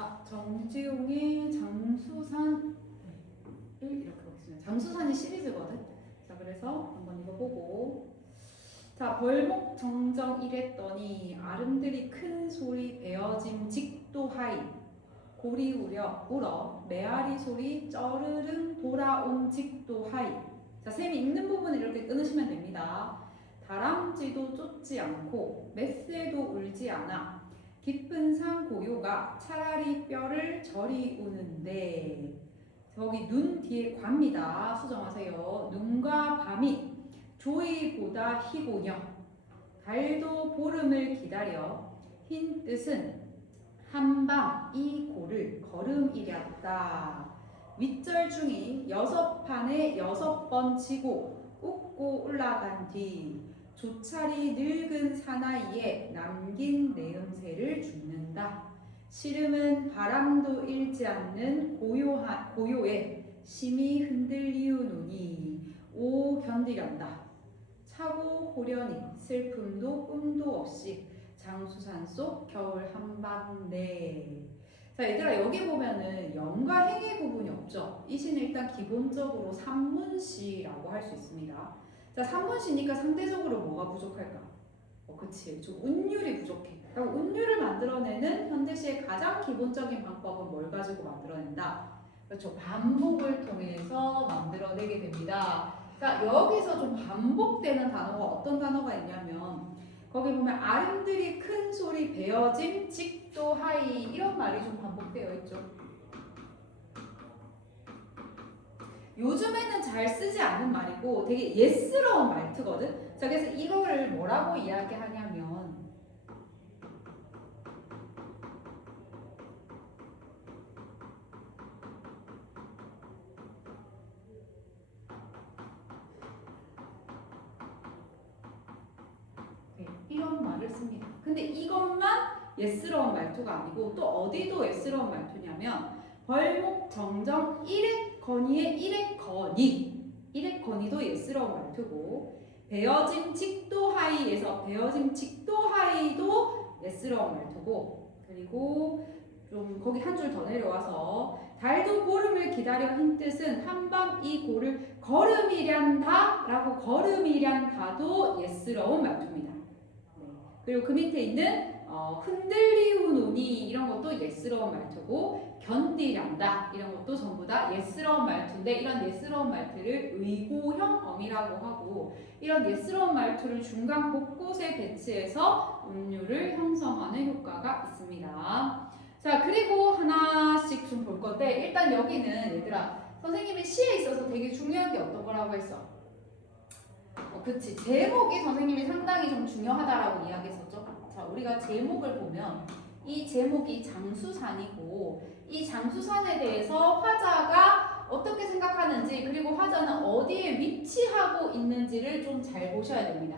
자, 정지용의 장수산 1 이렇게 보겠습니다. 장수산이 시리즈거든. 자, 그래서 한번 이거 보고 자, 벌목 정정 이랬더니 아름드리 큰 소리 베어짐 직도하이 고리 울어 메아리 소리 쩌르릉 돌아온 직도하이. 자, 쌤이 읽는 부분을 이렇게 끊으시면 됩니다. 다람쥐도 쫓지 않고 메스에도 울지 않아 깊은 산 고요가 차라리 뼈를 저리 우는데. 저기 눈 뒤에 괄입니다. 수정하세요. 눈과 밤이 조이보다 희고녀 달도 보름을 기다려 흰 뜻은 한밤 이 고를 걸음이랴다. 윗절 중이 6판에 6번 치고 웃고 올라간 뒤 조차리 늙은 사나이에 남긴 내음새를 죽는다. 시름은 바람도 일지 않는 고요에 심히 흔들리우노니 오 견디련다. 차고 호련히 슬픔도 꿈도 없이 장수산 속 겨울 한밤내. 자, 얘들아, 여기 보면은 영과 행의 구분이 없죠. 이 시는 일단 기본적으로 산문시라고 할 수 있습니다. 자, 산문시니까 상대적으로 뭐가 부족할까? 그치, 좀 운율이 부족해. 그럼 운율을 만들어내는 현대시의 가장 기본적인 방법은 뭘 가지고 만들어낸다? 그렇죠, 반복을 통해서 만들어내게 됩니다. 자, 여기서 좀 반복되는 단어가 어떤 단어가 있냐면 거기 보면 아름드리 큰 소리 베어짐 직도 하이 이런 말이 좀 반복되어 있죠. 요즘에는 잘 쓰지 않는 말이고 되게 예스러운 말투거든. 자, 그래서 이거를 뭐라고 이야기하냐면 이런 말을 씁니다. 근데 이것만 예스러운 말투가 아니고 또 어디도 예스러운 말투냐면 벌목 정정 1획 건의의 1획 건의 1획 건의도 예스러운 말투고 베어짐 직도 하이에서 베어짐 직도 하이도 예스러운 말투고 그리고 좀 거기 한 줄 더 내려와서 달도 보름을 기다려 흰 뜻은 한밤 이 고를 걸음이란다 라고 걸음이란다도 예스러운 말투입니다. 그리고 그 밑에 있는 흔들리우노니 이런 것도 예스러운 말투고 견디련다 이런 것도 전부 다 예스러운 말투인데 이런 예스러운 말투를 의고형 어미라고 하고 이런 예스러운 말투를 중간 곳곳에 배치해서 운율을 형성하는 효과가 있습니다. 자, 그리고 하나씩 좀 볼 건데 일단 여기는 얘들아 선생님이 시에 있어서 되게 중요한 게 어떤 거라고 했어? 그치, 제목이 선생님이 상당히 좀 중요하다라고 이야기했었죠. 자, 우리가 제목을 보면 이 제목이 장수산이고 이 장수산에 대해서 화자가 어떻게 생각하는지 그리고 화자는 어디에 위치하고 있는지를 좀 잘 보셔야 됩니다.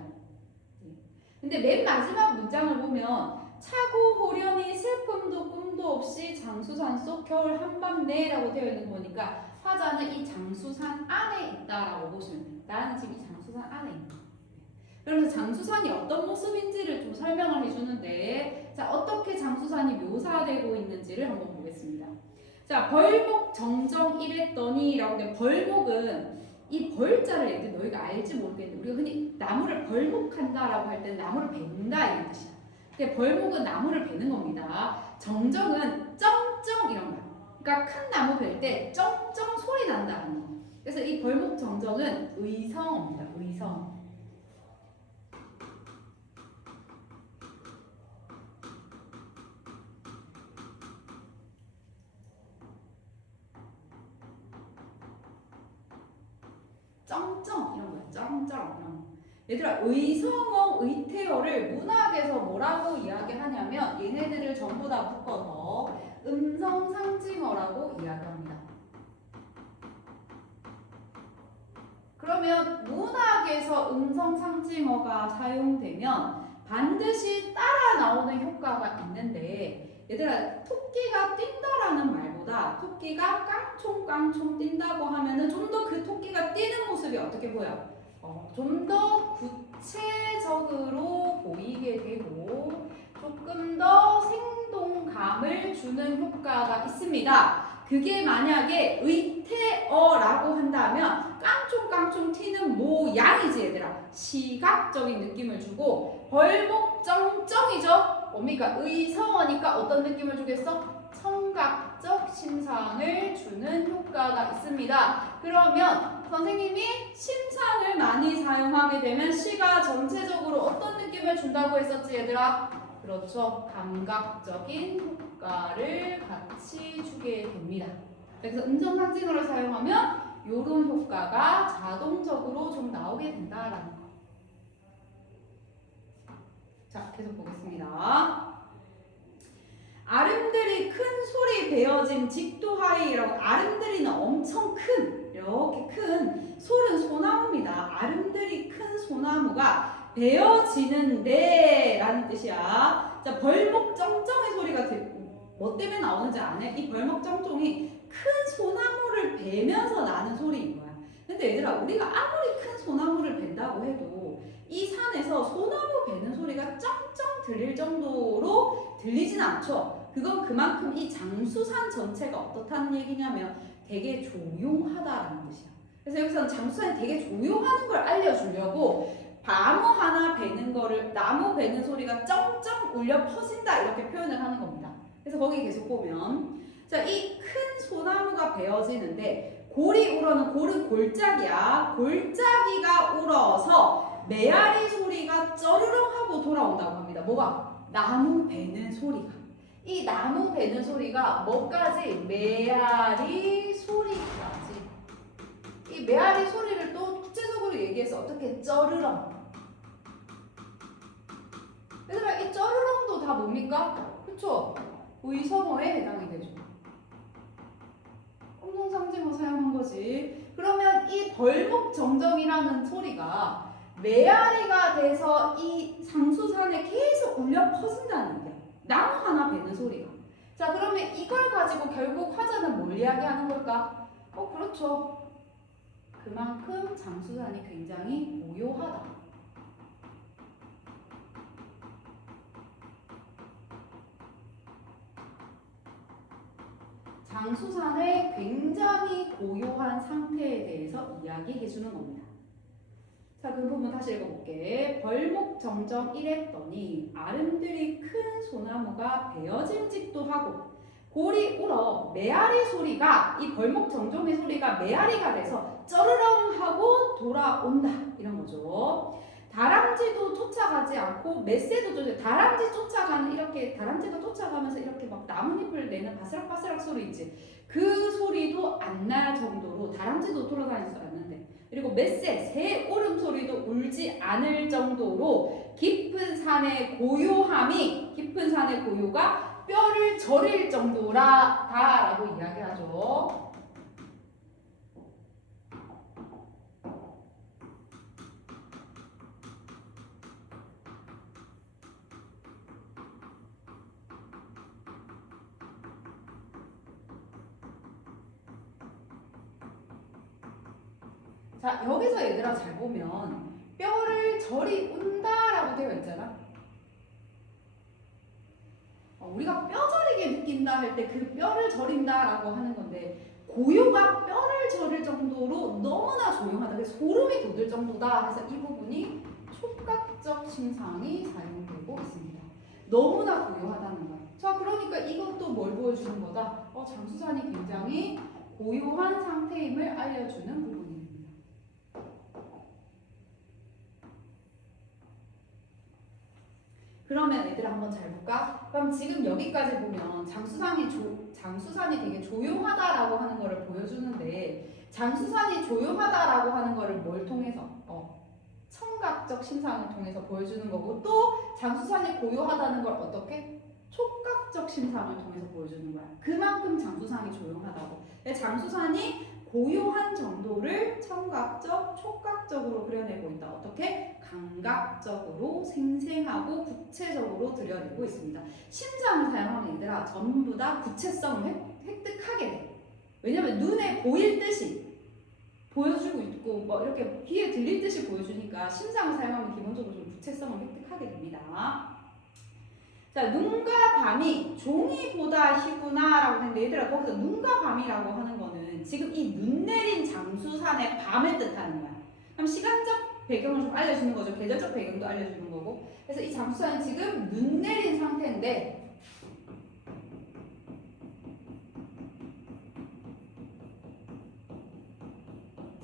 근데 맨 마지막 문장을 보면 차고 호련히 슬픔도 꿈도 없이 장수산 속 겨울 한밤내라고 되어 있는 거니까 화자는 이 장수산 안에 있다라고 보시면 돼요. 나는 지금 이 장수산 안에 있다. 그러면서 장수산이 어떤 모습인지를 좀 설명을 해주는데 자, 어떻게 장수산이 묘사되고 있는지를 한번 보겠습니다. 자, 벌목 정정 이랬더니 라고 된 벌목은 이 벌자를 얘들 너희가 알지 모르겠는데 우리가 흔히 나무를 벌목한다 라고 할 때는 나무를 벤다 이런 뜻이야. 근데 벌목은 나무를 베는 겁니다. 정정은 쩡쩡 이런 거야. 그러니까 큰 나무 벨 때 쩡쩡 소리 난다는 거. 그래서 이 벌목 정정은 의성어입니다. 의성. 쩡쩡 이런 거야. 쩡쩡 이런 거. 얘들아, 의성어, 의태어를 문학에서 뭐라고 이야기하냐면 얘네들을 전부 다 묶어서 음성상징어라고 이야기합니다. 그러면 문학에서 음성상징어가 사용되면 반드시 따라 나오는 효과가 있는데 얘들아, 토끼가 뛴다라는 말보다 토끼가 깡총깡총 뛴다고 하면은 좀 더 그 토끼가 뛰는 모습이 어떻게 보여? 좀 더 구체적으로 보이게 되고 조금 더 생동감 감을 주는 효과가 있습니다. 그게 만약에 의태어라고 한다면 깡총깡총 튀는 모양이지 얘들아. 시각적인 느낌을 주고 벌목정정이죠. 뭡니까? 의성어니까 어떤 느낌을 주겠어? 청각적 심상을 주는 효과가 있습니다. 그러면 선생님이 심상을 많이 사용하게 되면 시가 전체적으로 어떤 느낌을 준다고 했었지 얘들아? 그렇죠. 감각적인 효과를 같이 주게 됩니다. 그래서 음성상징어를 사용하면 이런 효과가 자동적으로 좀 나오게 된다라는 거. 자, 계속 보겠습니다. 아름드리 큰 소리 베어진 직도하이라고. 아름드리는 엄청 큰, 이렇게 큰, 솔은 소나무입니다. 아름드리 큰 소나무가 베어지는데 라는 뜻이야. 자, 벌목정정의 소리가 뭐 때문에 나오는지 아네? 이 벌목정정이 큰 소나무를 베면서 나는 소리인 거야. 근데 얘들아, 우리가 아무리 큰 소나무를 벤다고 해도 이 산에서 소나무 베는 소리가 쩡쩡 들릴 정도로 들리진 않죠. 그건 그만큼 이 장수산 전체가 어떻다는 얘기냐면 되게 조용하다라는 뜻이야. 그래서 여기서는 장수산이 되게 조용하는 걸 알려주려고 나무 하나 베는 거를, 나무 베는 소리가 쩡쩡 울려 퍼진다 이렇게 표현을 하는 겁니다. 그래서 거기 계속 보면, 자, 이 큰 소나무가 베어지는데 골이 울어는, 골은 골짜기야. 골짜기가 울어서 메아리 소리가 쩌르렁 하고 돌아온다고 합니다. 뭐가? 나무 베는 소리가. 이 나무 베는 소리가 뭐까지? 메아리 소리까지. 이 메아리 소리를 또 구체적으로 얘기해서 어떻게? 쩌르렁. 얘들아, 이 쩌르렁도 다 뭡니까? 그쵸? 의성어에 해당이 되죠. 음성상징어 사용한 거지. 그러면 이 벌목정정이라는 소리가 메아리가 돼서 이 장수산에 계속 울려 퍼진다는 얘기야. 나무 하나 베는 소리가. 자, 그러면 이걸 가지고 결국 화자는 뭘 이야기하는 걸까? 그렇죠. 그만큼 장수산이 굉장히 고요하다. 장수산의 굉장히 고요한 상태에 대해서 이야기해 주는 겁니다. 자, 그 부분 다시 읽어볼게. 벌목정정 이랬더니 아름드리 큰 소나무가 베어짐직도 하고 골이 울어 메아리 소리가, 이 벌목정정의 소리가 메아리가 돼서 쩌르렁 하고 돌아온다 이런 거죠. 다람쥐도 쫓아가지 않고 맷새도 쫓아. 다람쥐 쫓아가는, 이렇게 다람쥐가 쫓아가면서 이렇게 막 나뭇잎을 내는 바스락바스락 소리 있지. 그 소리도 안 날 정도로, 다람쥐도 돌아다니지 않는데, 그리고 맷새, 새 울음소리도 울지 않을 정도로 깊은 산의 고요함이, 깊은 산의 고요가 뼈를 저릴 정도라다라고 이야기하죠. 자, 여기서 얘들아 잘 보면 뼈를 저리 운다라고 되어 있잖아. 우리가 뼈저리게 느낀다 할 때 그 뼈를 저린다라고 하는 건데, 고요가 뼈를 저릴 정도로 너무나 조용하다. 그래서 소름이 돋을 정도다. 그래서 이 부분이 촉각적 심상이 사용되고 있습니다. 너무나 고요하다는 거야. 자, 그러니까 이것도 뭘 보여주는 거다? 장수산이 굉장히 고요한 상태임을 알려주는 부분입니다. 그러면 얘들아 한번 잘 볼까? 그럼 지금 여기까지 보면 장수산이 되게 조용하다라고 하는 거를 보여주는데, 장수산이 조용하다라고 하는 거를 뭘 통해서? 청각적 심상을 통해서 보여주는 거고, 또 장수산이 고요하다는 걸 어떻게? 촉각적 심상을 통해서 보여주는 거야. 그만큼 장수산이 조용하다고. 장수산이 고요한 정도를 청각적, 촉각적으로 그려내고 있다. 어떻게? 감각적으로 생생하고 구체적으로 그려내고 있습니다. 심상을 사용하면 얘들아 전부 다 구체성을 획득하게 돼. 왜냐면 눈에 보일 듯이 보여주고 있고 뭐 이렇게 귀에 들릴 듯이 보여주니까 심상을 사용하면 기본적으로 좀 구체성을 획득하게 됩니다. 자, 눈과 밤이 종이보다 희구나라고 했는데 얘들아 거기서 눈과 밤이라고 하는 거는 지금 이 눈 내린 장수산의 밤을 뜻하는 거야. 그럼 시간적 배경을 좀 알려주는 거죠. 계절적 배경도 알려주는 거고. 그래서 이 장수산은 지금 눈 내린 상태인데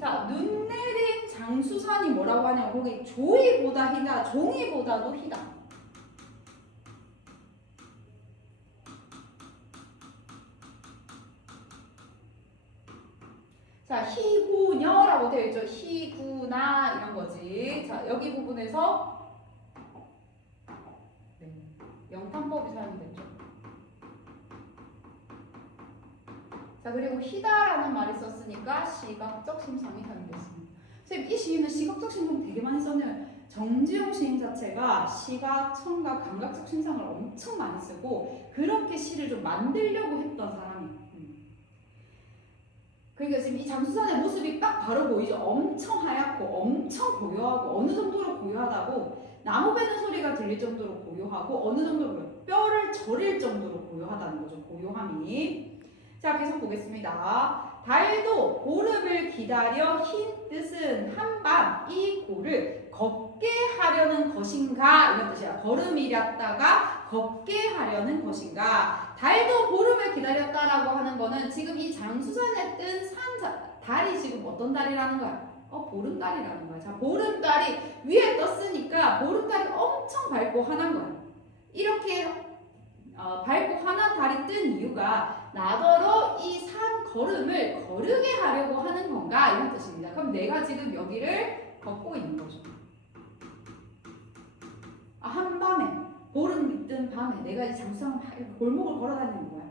자, 눈 내린 장수산이 뭐라고 하냐면 거기 조이보다 희다, 종이보다도 희다. 자, 희구녀라고 되어 있죠. 희구나 이런 거지. 자, 여기 부분에서 네, 영탄법이 사용됐죠. 자, 그리고 희다라는 말이 썼으니까 시각적 심상이 사용됐습니다. 선생님, 이 시인은 시각적 심상 되게 많이 썼네요. 정지용 시인 자체가 시각, 청각, 감각적 심상을 엄청 많이 쓰고 그렇게 시를 좀 만들려고 했던 사람이에요. 그러니까 지금 이 장수산의 모습이 딱 바로 보이죠. 엄청 하얗고 엄청 고요하고 어느 정도로 고요하다고 나무 베는 소리가 들릴 정도로 고요하고 어느 정도로 뼈를 저릴 정도로 고요하다는 거죠. 고요함이. 자, 계속 보겠습니다. 달도 보름을 기다려 흰 뜻은 한밤 이 고를 걷게 하려는 것인가 이런 뜻이야. 걸음이렸다가 걷게 하려는 것인가. 달도 보름을 기다렸다라고 하는 거는 지금 이 장수산에 뜬 달이 지금 어떤 달이라는 거야? 보름달이라는 거야. 자, 보름달이 위에 떴으니까 보름달이 엄청 밝고 환한 거야. 이렇게 밝고 환한 달이 뜬 이유가 나더러 이 산 걸음을 거르게 하려고 하는 건가 이런 뜻입니다. 그럼 내가 지금 여기를 걷고 있는 거죠. 한밤에 보름 뜬 밤에 내가 이 장수산 골목을 걸어다니는 거야.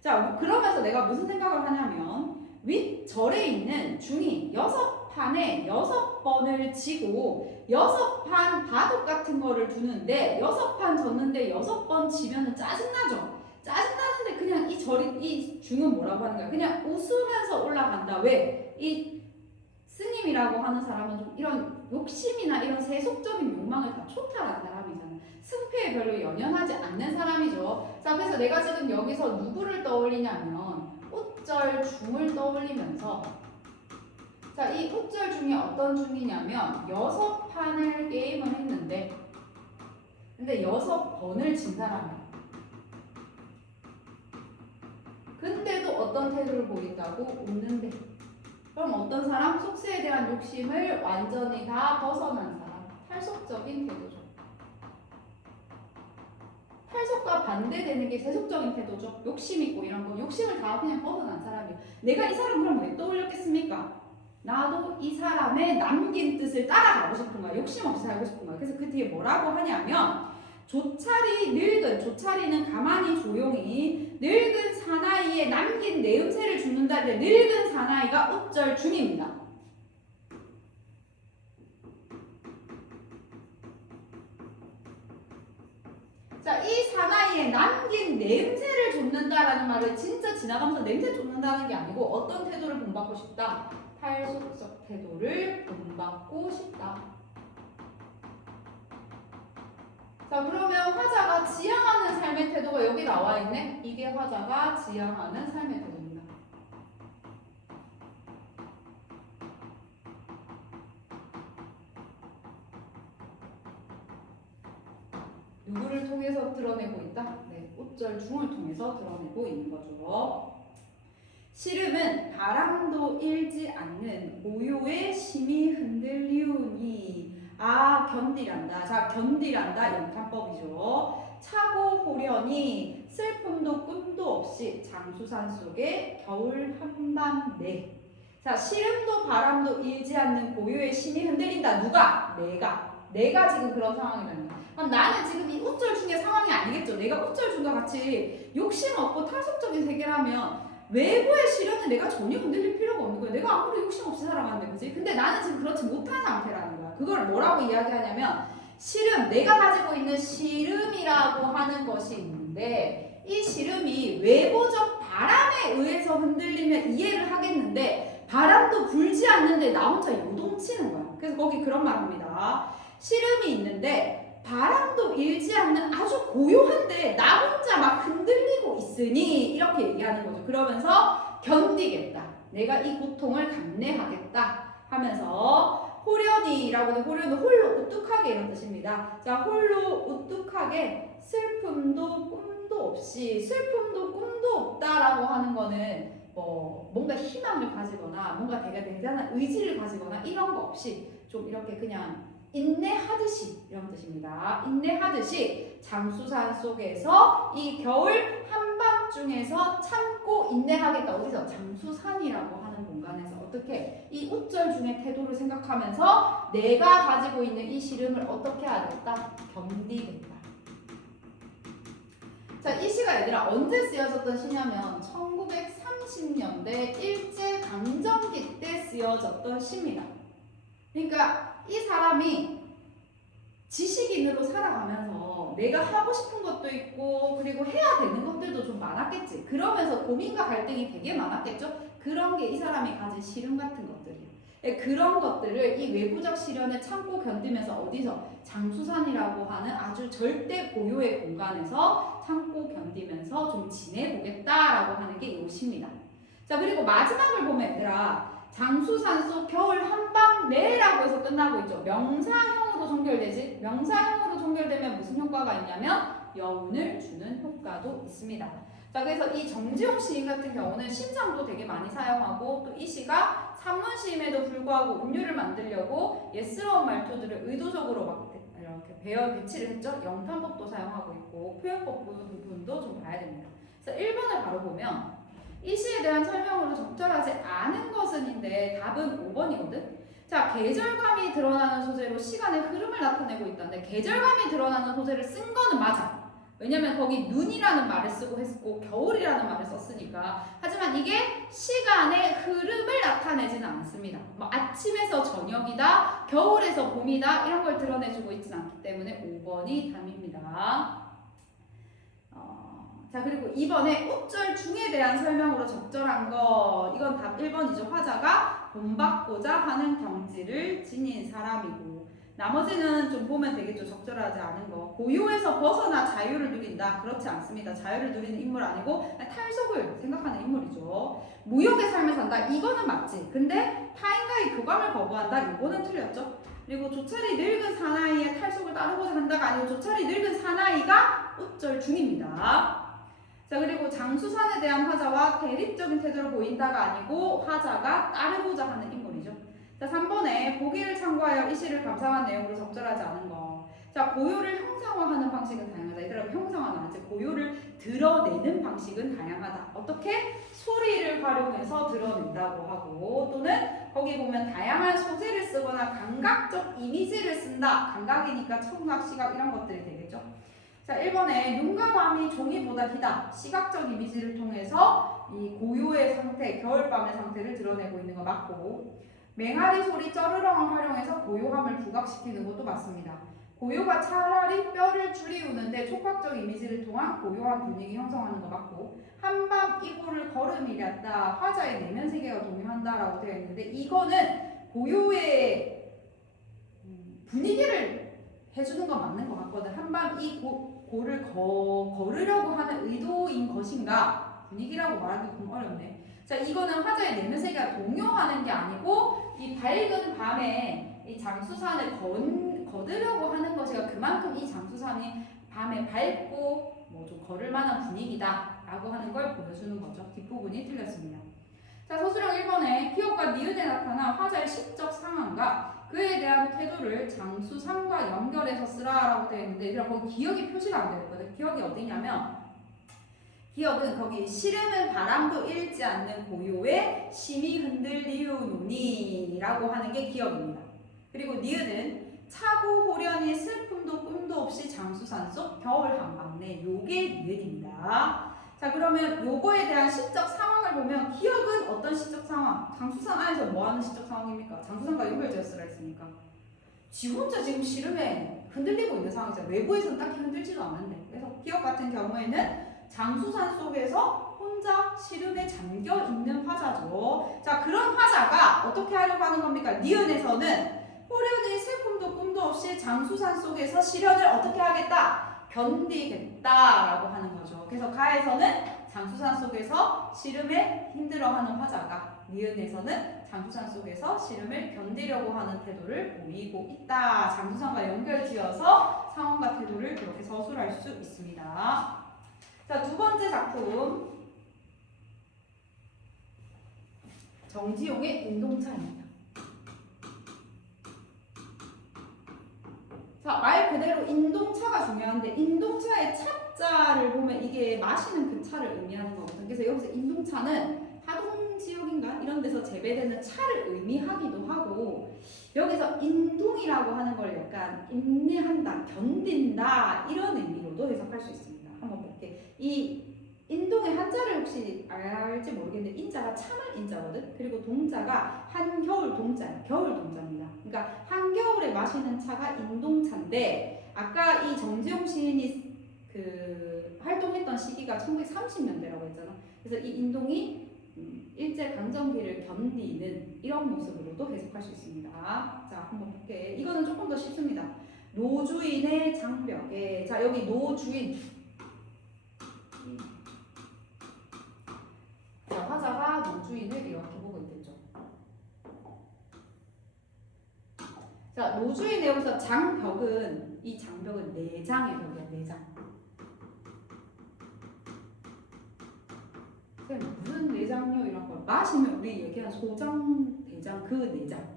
자, 그러면서 내가 무슨 생각을 하냐면 윗절에 있는 중이 6판에 6번을 지고 6판 바둑 같은 거를 두는데 6판 졌는데 6번 지면은 짜증나죠. 짜증나는데 그냥 이 중은 뭐라고 하는 거야? 그냥 웃으면서 올라간다. 왜? 이 스님이라고 하는 사람은 좀 이런 욕심이나 이런 세속적인 욕망을 다 초탈한 사람이잖아. 승패에 별로 연연하지 않는 사람이죠. 자, 그래서 내가 지금 여기서 누구를 떠올리냐면 웃절중을 떠올리면서 자, 이 웃절중이 어떤 중이냐면 6판을 게임을 했는데 근데 6번을 진 사람이야. 근데도 어떤 태도를 보인다고? 웃는데. 그럼 어떤 사람? 속세에 대한 욕심을 완전히 다 벗어난 사람. 탈속적인 태도죠. 탈속과 반대되는 게 세속적인 태도죠. 욕심 있고 이런 거. 욕심을 다 그냥 벗어난 사람이에요. 내가 이 사람 그럼 왜 떠올렸겠습니까? 나도 이 사람의 남긴 뜻을 따라가고 싶은 거야. 욕심 없이 살고 싶은 거야. 그래서 그 뒤에 뭐라고 하냐면 조차리는 가만히 조용히 늙은 사나이의 남긴 내음새를 죽는다는데 늙은 사나이가 웃절중입니다. 자, 이 사나이의 남긴 냄새를 쫓는다라는 말을 진짜 지나가면서 냄새 쫓는다는 게 아니고 어떤 태도를 본받고 싶다? 탈속적 태도를 본받고 싶다. 자, 그러면 화자가 지향하는 삶의 태도가 여기 나와 있네. 이게 화자가 지향하는 삶의 태도입니다. 누구를 통해서 드러내고 있다? 네, 웃절중을 통해서 드러내고 있는 거죠. 시름은 바람도 일지 않는 고요의 심이 흔들리우니 견디란다. 자, 견디란다 영탄법이죠. 차고 호련히 슬픔도 꿈도 없이 장수산 속에 겨울 한밤 내. 자, 시름도 바람도 일지 않는 고요의 심이 흔들린다. 누가? 내가 지금 그런 상황이라는 거야. 그럼 나는 지금 이 웃절중의 상황이 아니겠죠. 내가 웃절중과 같이 욕심 없고 탈속적인 세계라면 외부의 시련은 내가 전혀 흔들릴 필요가 없는 거야. 내가 아무리 욕심 없이 살아가는데, 그지? 근데 나는 지금 그렇지 못한 상태라는 거야. 그걸 뭐라고 이야기하냐면 시름, 내가 가지고 있는 시름이라고 하는 것이 있는데 이 시름이 외부적 바람에 의해서 흔들리면 이해를 하겠는데 바람도 불지 않는데 나 혼자 요동치는 거야. 그래서 거기 그런 말 합니다. 시름이 있는데 바람도 일지 않는 아주 고요한데 나 혼자 막 있으니 이렇게 얘기하는 거죠. 그러면서 견디겠다. 내가 이 고통을 감내하겠다 하면서 호련이라고는 호련은 홀로 우뚝하게 이런 뜻입니다. 자, 홀로 우뚝하게 슬픔도 꿈도 없이 슬픔도 꿈도 없다라고 하는 거는 뭔가 희망을 가지거나 뭔가 되게 대단한 의지를 가지거나 이런 거 없이 좀 이렇게 그냥 인내하듯이 이런 뜻입니다. 인내하듯이 장수산 속에서 이 겨울 한밤중에서 참고 인내하겠다. 어디서? 장수산이라고 하는 공간에서 어떻게 이 우절 중의 태도를 생각하면서 내가 가지고 있는 이 시름을 어떻게 하겠다? 견디겠다. 자, 이 시가 얘들아 언제 쓰여졌던 시냐면 1930년대 일제강점기 때 쓰여졌던 시입니다. 그러니까 이 사람이 지식인으로 살아가면서 내가 하고 싶은 것도 있고 그리고 해야 되는 것들도 좀 많았겠지. 그러면서 고민과 갈등이 되게 많았겠죠. 그런 게 이 사람이 가진 시름 같은 것들이에요. 그런 것들을 이 외부적 시련을 참고 견디면서 어디서? 장수산이라고 하는 아주 절대 고요의 공간에서 참고 견디면서 좀 지내보겠다라고 하는 게 이 시입니다. 자, 그리고 마지막을 보면 얘들아 장수산 속 겨울 한밤내라고 해서 끝나고 있죠. 명사형으로 종결되지. 명사형으로 종결되면 무슨 효과가 있냐면 여운을 주는 효과도 있습니다. 자, 그래서 이 정지용 시인 같은 경우는 신장도 되게 많이 사용하고 또 이 시가 산문 시임에도 불구하고 음료를 만들려고 예스러운 말투들을 의도적으로 막 이렇게 배치를 했죠. 영탄법도 사용하고 있고 표현법 부분도 좀 봐야 됩니다. 그래서 1번을 바로 보면 이 시에 대한 설명으로 적절하지 않은 것은인데 답은 5번이거든. 자, 계절감이 드러나는 소재로 시간의 흐름을 나타내고 있다는데 계절감이 드러나는 소재를 쓴 거는 맞아. 왜냐면 거기 눈이라는 말을 쓰고 했고 겨울이라는 말을 썼으니까. 하지만 이게 시간의 흐름을 나타내지는 않습니다. 뭐 아침에서 저녁이다, 겨울에서 봄이다 이런 걸 드러내주고 있지는 않기 때문에 5번이 답입니다. 자, 그리고 2번에 우절 중에 대한 설명으로 적절한 거 이건 답 1번이죠. 화자가 본받고자 하는 경지를 지닌 사람이고 나머지는 좀 보면 되겠죠. 적절하지 않은 거. 고요에서 벗어나 자유를 누린다. 그렇지 않습니다. 자유를 누리는 인물 아니고 탈속을 생각하는 인물이죠. 무욕의 삶을 산다. 이거는 맞지. 근데 타인과의 교감을 거부한다. 이거는 틀렸죠. 그리고 조차리 늙은 사나이의 탈속을 따르고자 한다가 아니고 조차리 늙은 사나이가 우절 중입니다. 자, 그리고 장수산에 대한 화자와 대립적인 태도를 보인다가 아니고 화자가 따르고자 하는 인물이죠. 자, 3번에 보기를 참고하여 이 시를 감상한 내용으로 적절하지 않은 거. 자, 고요를 형상화하는 방식은 다양하다. 얘들아, 형상화는 알지? 고요를 드러내는 방식은 다양하다. 어떻게? 소리를 활용해서 드러낸다고 하고 또는 거기 보면 다양한 소재를 쓰거나 감각적 이미지를 쓴다. 감각이니까 청각, 시각 이런 것들이 되겠죠. 자, 1번에 눈과 밤이 종이보다 희다. 시각적 이미지를 통해서 이 고요의 상태, 겨울밤의 상태를 드러내고 있는 거 맞고 맹아리 소리 쩌르렁을 활용해서 고요함을 부각시키는 것도 맞습니다. 고요가 차라리 뼈를 줄이우는데 촉각적 이미지를 통한 고요한 분위기 형성하는 거 맞고 한밤 이고를 걸음이랬다. 화자의 내면 세계가 동요한다라고 되어 있는데 이거는 고요의 분위기를 해주는 건 맞는 것 같거든. 한밤 이 고를 걸으려고 하는 의도인 것인가? 분위기라고 말하기 좀 어렵네. 자, 이거는 화자의 내면 세계가 동요하는 게 아니고 이 밝은 밤에 이 장수산을 거두려고 하는 것이가 그만큼 이 장수산이 밤에 밝고 뭐 좀 걸을 만한 분위기다라고 하는 걸 보여주는 거죠. 뒷부분이 틀렸습니다. 자, 서술형 1번에 기억과 니은에 나타난 화자의 시적 상황과 그에 대한 태도를 장수산과 연결해서 쓰라라고 되어 있는데 얘들아 거기 기억이 표시가 안 되어 있거든. 기억이 어디냐면 기억은 거기 시름은 바람도 잃지 않는 고요에 심히 흔들리우노니 라고 하는 게 기억입니다. 그리고 니은은 차고 호련히 슬픔도 꿈도 없이 장수산 속 겨울 한밤내 요게 니은입니다. 자, 그러면 요거에 대한 시적 상황을 보면 기억은 어떤 시적 상황? 장수산 안에서 뭐 하는 시적 상황입니까? 장수산과 연결되었으라 했으니까 지 혼자 지금 시름에 흔들리고 있는 상황이잖아요. 외부에서는 딱히 흔들지도 않는데. 그래서 기억 같은 경우에는 장수산 속에서 혼자 시름에 잠겨 있는 화자죠. 자, 그런 화자가 어떻게 하려고 하는 겁니까? 니은에서는 호련히 슬픔도 꿈도 없이 장수산 속에서 시련을 어떻게 하겠다? 견디겠다라고 하는 거죠. 그래서 가에서는 장수산 속에서 씨름에 힘들어하는 화자가 니은에서는 장수산 속에서 씨름을 견디려고 하는 태도를 보이고 있다. 장수산과 연결지어서 상황과 태도를 이렇게 서술할 수 있습니다. 자, 두 번째 작품 정지용의 인동차입니다. 자, 말 그대로 인동차가 중요한데 인동차의 차자를 보면 이게 마시는 그 차를 의미하는 거거든요. 그래서 여기서 인동차는 하동 지역인가 이런 데서 재배되는 차를 의미하기도 하고 여기서 인동이라고 하는 걸 약간 인내한다, 견딘다 이런 의미로도 해석할 수 있습니다. 한번 볼게요. 이 인동의 한자를 혹시 알지 모르겠는데 인자가 참을 인자거든. 그리고 동자가 한겨울 동자예요. 겨울 동자입니다. 그러니까 한겨울에 마시는 차가 인동차인데 아까 이 정지용 시인이 그 활동했던 시기가 1930년대라고 했잖아. 그래서 이 인동이 일제 강점기를 견디는 이런 모습으로도 해석할 수 있습니다. 자, 한번 볼게요. 이거는 조금 더 쉽습니다. 노주인의 장벽에 자 여기 노주인 자, 화자가 노주인을 이렇게 보고 있겠죠. 자, 노주인의 여기서 장벽은 이 장벽은 내장의 벽이야. 내장. 무슨 내장요 이런 걸 마시면 우리 얘기한 소장, 대장 그 내장.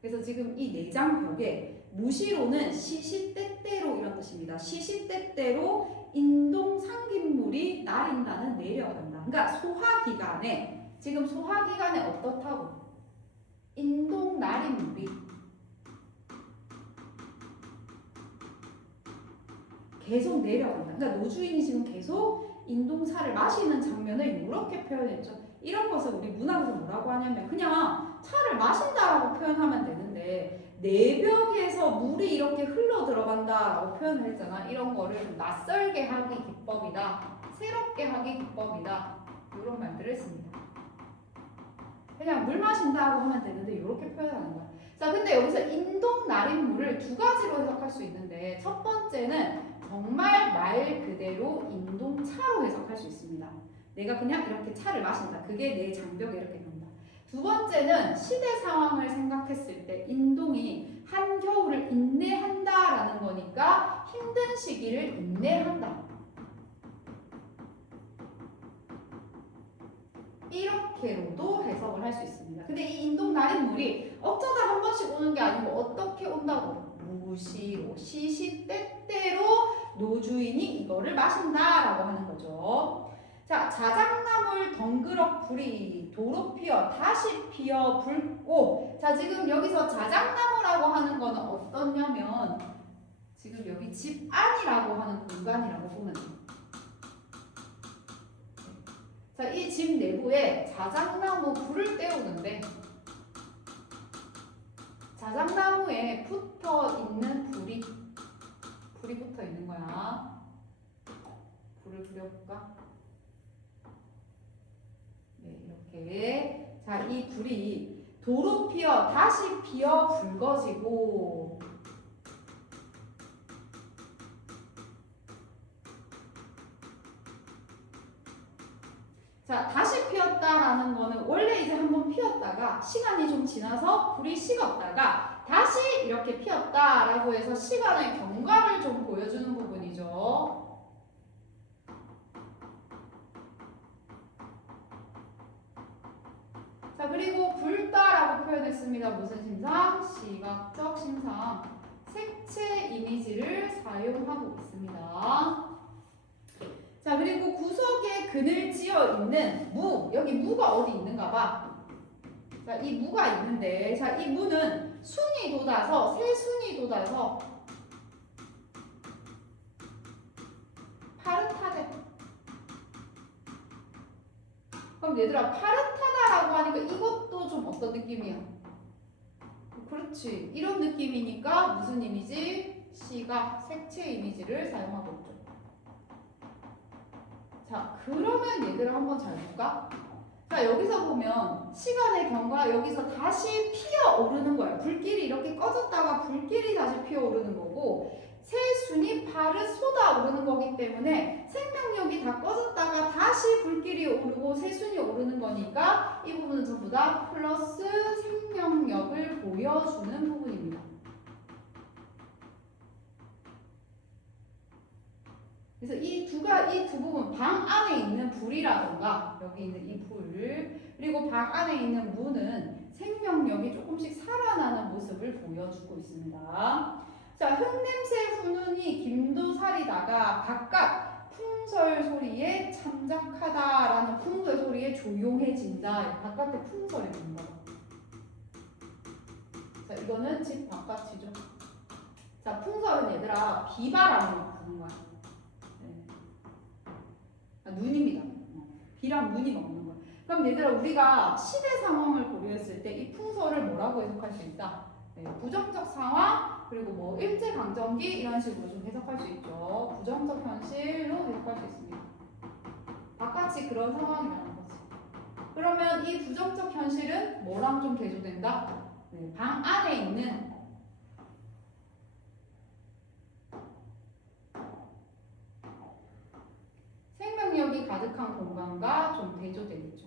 그래서 지금 이 내장벽에 무시로는 시시때때로 이런 뜻입니다. 시시때때로 인동 상긴물이 나린다는 내려간다. 그러니까 소화기간에 지금 소화기간에 어떻다고? 인동 나린물이 계속 내려간다. 그러니까 노주인이 지금 계속 인동차를 마시는 장면을 이렇게 표현했죠. 이런 것을 우리 문학에서 뭐라고 하냐면 그냥 차를 마신다라고 표현하면 되는데 내벽에서 물이 이렇게 흘러 들어간다라고 표현을 했잖아. 이런 거를 좀 낯설게 하기 기법이다. 새롭게 하기 기법이다. 이런 말들을 씁니다. 그냥 물 마신다고 하면 되는데 이렇게 표현하는 거야. 자, 근데 여기서 인동 나린물을 두 가지로 해석할 수 있는데 첫 번째는 정말 말 그대로 인동차로 해석할 수 있습니다. 내가 그냥 이렇게 차를 마신다. 그게 내 장벽에 이렇게 간다. 두 번째는 시대 상황을 생각했을 때 인동이 한겨울을 인내한다라는 거니까 힘든 시기를 인내한다. 이렇게로도 해석을 할 수 있습니다. 근데 이 인동 나린물이 어쩌다 한 번씩 오는 게 아니고 어떻게 온다고? 무시로 시시때때로 노주인이 이거를 마신다라고 하는 거죠. 자, 자작나물 덩그럭 불이 도로 피어 다시 피어 붉고 자, 지금 여기서 자작나무라고 하는 거는 어떠냐면 지금 여기 집 안이라고 하는 공간이라고 보면 돼요. 자, 이 집 내부에 자작나무 불을 때우는데 자작나무에 붙어 있는 불이 붙어 있는 거야. 불을 그려볼까? 네, 이렇게. 자, 이 불이 도로 피어 다시 피어 붉어지고 자, 다시 피었다라는 거는 원래 이제 한번 피었다가 시간이 좀 지나서 불이 식었다가 다시 이렇게 피었다라고 해서 시간의 경과를 좀 보여주는 부분이죠. 자, 그리고 붉다라고 표현했습니다. 무슨 심상? 시각적 심상. 색채 이미지를 사용하고 있습니다. 자, 그리고 구석에 그늘 지어 있는 무, 여기 무가 어디 있는가 봐. 자, 이 무가 있는데, 자, 이 무는 순이 돋아서, 새 순이 돋아서 파릇하대. 그럼 얘들아, 파릇하다라고 하니까 이것도 좀 어떤 느낌이야? 그렇지. 이런 느낌이니까 무슨 이미지? 시각, 색채 이미지를 사용하고 있죠. 자, 그러면 얘들을 한번 잘 볼까? 자, 여기서 보면 시간의 경과 여기서 다시 피어오르는 거야. 불길이 이렇게 꺼졌다가 불길이 다시 피어오르는 거고 새순이 파릇 쏟아오르는 거기 때문에 생명력이 다 꺼졌다가 다시 불길이 오르고 새순이 오르는 거니까 이 부분은 전부 다 플러스 생명력을 보여주는 부분입니다. 그래서 이 두 부분, 방 안에 있는 불이라던가 여기 있는 이 불, 그리고 방 안에 있는 문은 생명력이 조금씩 살아나는 모습을 보여주고 있습니다. 자, 흙냄새 훈훈이 김도살이다가 바깥 풍설 소리에 참작하다라는 풍설 소리에 조용해진다. 바깥에 풍설이 부는 거다. 자, 이거는 집 바깥이죠. 자, 풍설은 얘들아 비바람으로 부는 거야. 눈입니다. 비랑 눈이 먹는 거야. 그럼 얘들아 우리가 시대 상황을 고려했을 때 이 풍설을 뭐라고 해석할 수 있다? 네, 부정적 상황 그리고 뭐 일제강점기 이런 식으로 좀 해석할 수 있죠. 부정적 현실로 해석할 수 있습니다. 바깥이 그런 상황이라는 거지. 그러면 이 부정적 현실은 뭐랑 좀 대조된다? 네, 방 안에 있는 생명력이 가득한 공간과 좀 대조되겠죠.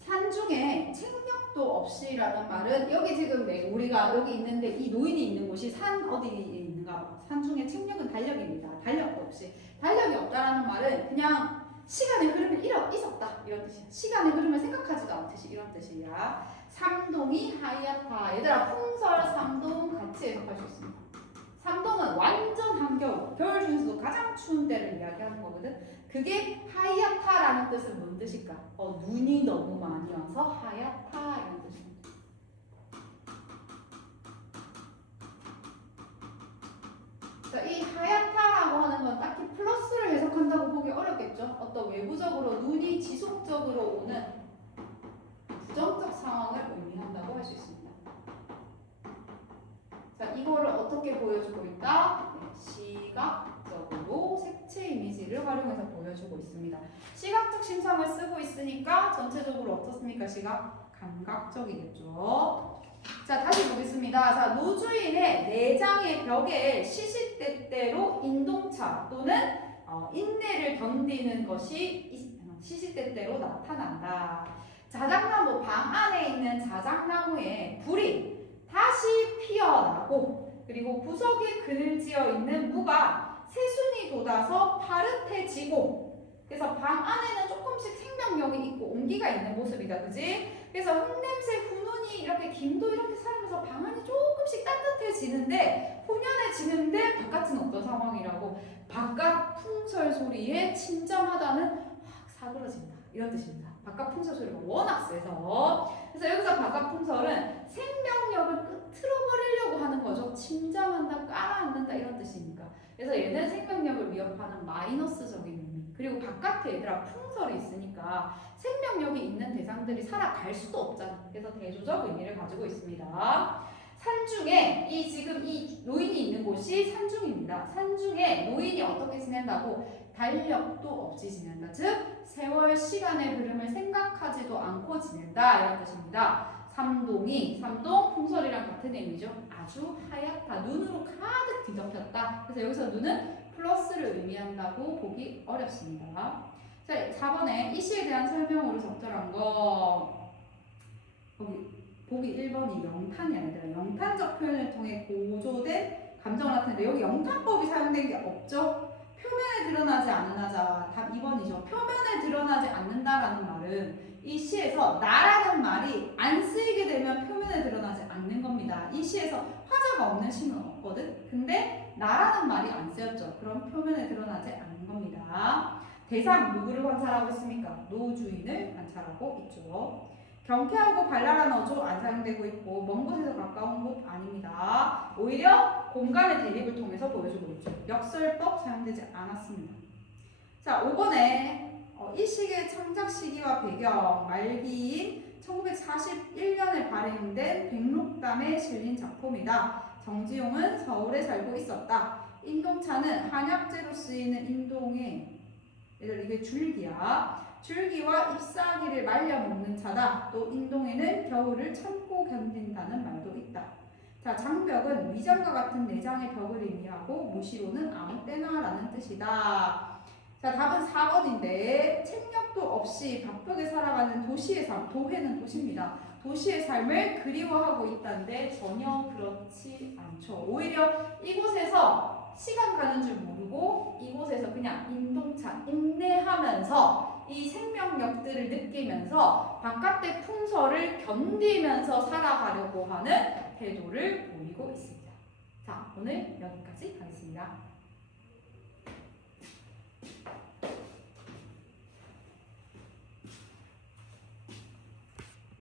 산중에 책력도 없이라는 말은 여기 지금 우리가 여기 있는데 이 노인이 있는 곳이 산 어디에 있는가 봐. 산중에 책력은 달력입니다. 달력도 없이. 달력이 없다라는 말은 그냥 시간의 흐름을 있었다 이런 뜻이야. 시간의 흐름을 생각하지도 않듯이 이런 뜻이야. 삼동이 하얗다. 얘들아 풍설 삼동 같이 해석할 수 있습니다. 삼동은 완전 한겨울, 겨울 중에서도 가장 추운 때를 이야기하는 거거든. 그게 하얗다라는 뜻은 뭔 뜻일까? 눈이 너무 많이 와서 하얗다 이런 뜻입니다. 자, 이 하얗다라고 하는 건 딱히 플러스를 해석한다고 보기 어렵겠죠. 어떤 외부적으로 눈이 지속적으로 오는 부정적 상황을 의미한다고 할 수 있습니다. 자, 이거를 어떻게 보여주고 있다? 네, 시각적으로 색채 이미지를 활용해서 보여주고 있습니다. 시각적 심상을 쓰고 있으니까 전체적으로 어떻습니까? 시각 감각적이겠죠. 자, 다시 보겠습니다. 자, 노주인의 내장의 벽에 시시때때로 인동차 또는 인내를 견디는 것이 시시때때로 나타난다. 자작나무, 방 안에 있는 자작나무에 불이 다시 피어나고 그리고 구석에 그늘지어 있는 무가 새순이 돋아서 파릇해지고 그래서 방 안에는 조금씩 생명력이 있고 온기가 있는 모습이다. 그지? 그래서 흙냄새 훈훈이 이렇게 김도 이렇게 살면서 방 안이 조금씩 따뜻해지는데 훈연해지는데 바깥은 어떤 상황이라고? 바깥 풍설 소리에 침잠하다는 확 사그러진다 이런 뜻입니다. 바깥 풍설 소리가 워낙 세서 그래서 여기서 바깥 풍설은 생명력을 끄트러버리려고 하는 거죠. 침잠한다, 깔아앉는다 이런 뜻이니까. 그래서 얘는 생명력을 위협하는 마이너스적인 의미. 그리고 바깥에 얘들아 풍설이 있으니까 생명력이 있는 대상들이 살아갈 수도 없잖아. 그래서 대조적 의미를 가지고 있습니다. 산중에 지금 이 노인이 있는 곳이 산중입니다. 산중에 노인이 어떻게 지낸다고? 달력도 없이 지낸다. 즉 세월 시간의 흐름을 생각하지도 않고 지낸다 이런 뜻입니다. 삼동 풍설이랑 같은 의미죠. 아주 하얗다. 눈으로 가득 뒤덮였다. 그래서 여기서 눈은 플러스를 의미한다고 보기 어렵습니다. 자, 4번에 이 시에 대한 설명으로 적절한 거 보기 1번이 영탄이 아니라 영탄적 표현을 통해 고조된 감정을 나타내는데 여기 영탄법이 사용된 게 없죠. 표면에 드러나지 않는 하자. 답 2번이죠. 표면에 드러나지 않는다라는 말은 이 시에서 나라는 말이 안 쓰이게 되면 표면에 드러나지 않는 겁니다. 이 시에서 화자가 없는 시는 없거든. 근데 나라는 말이 안 쓰였죠. 그럼 표면에 드러나지 않는 겁니다. 대상 누구를 관찰하고 있습니까? 노주인을 관찰하고 있죠. 경쾌하고 발랄한 어조 안 사용되고 있고 먼 곳에서 가까운 곳 아닙니다. 오히려 공간의 대립을 통해서 보여주고 있죠. 역설법 사용되지 않았습니다. 자, 5번에 이 시기의 창작 시기와 배경 말기인 1941년에 발행된 백록담에 실린 작품이다. 정지용은 서울에 살고 있었다. 인동차는 한약재로 쓰이는 인동에 이게 줄기야. 줄기와 잎사귀를 말려 먹는 차다. 또 인동에는 겨울을 참고 참고 견딘다는 말도 있다. 자, 장벽은 위장과 같은 내장의 벽을 의미하고 무시로는 아무 때나라는 뜻이다. 자, 답은 4번인데 책력도 없이 바쁘게 살아가는 도시의 삶, 도회는 도시입니다. 도시의 삶을 그리워하고 있다는데 전혀 그렇지 않죠. 오히려 이곳에서 시간 가는 줄 모르고 이곳에서 그냥 인동차 인내하면서 이 생명력들을 느끼면서 바깥의 풍서를 견디면서 살아가려고 하는 태도를 보이고 있습니다. 자, 오늘 여기까지 하겠습니다.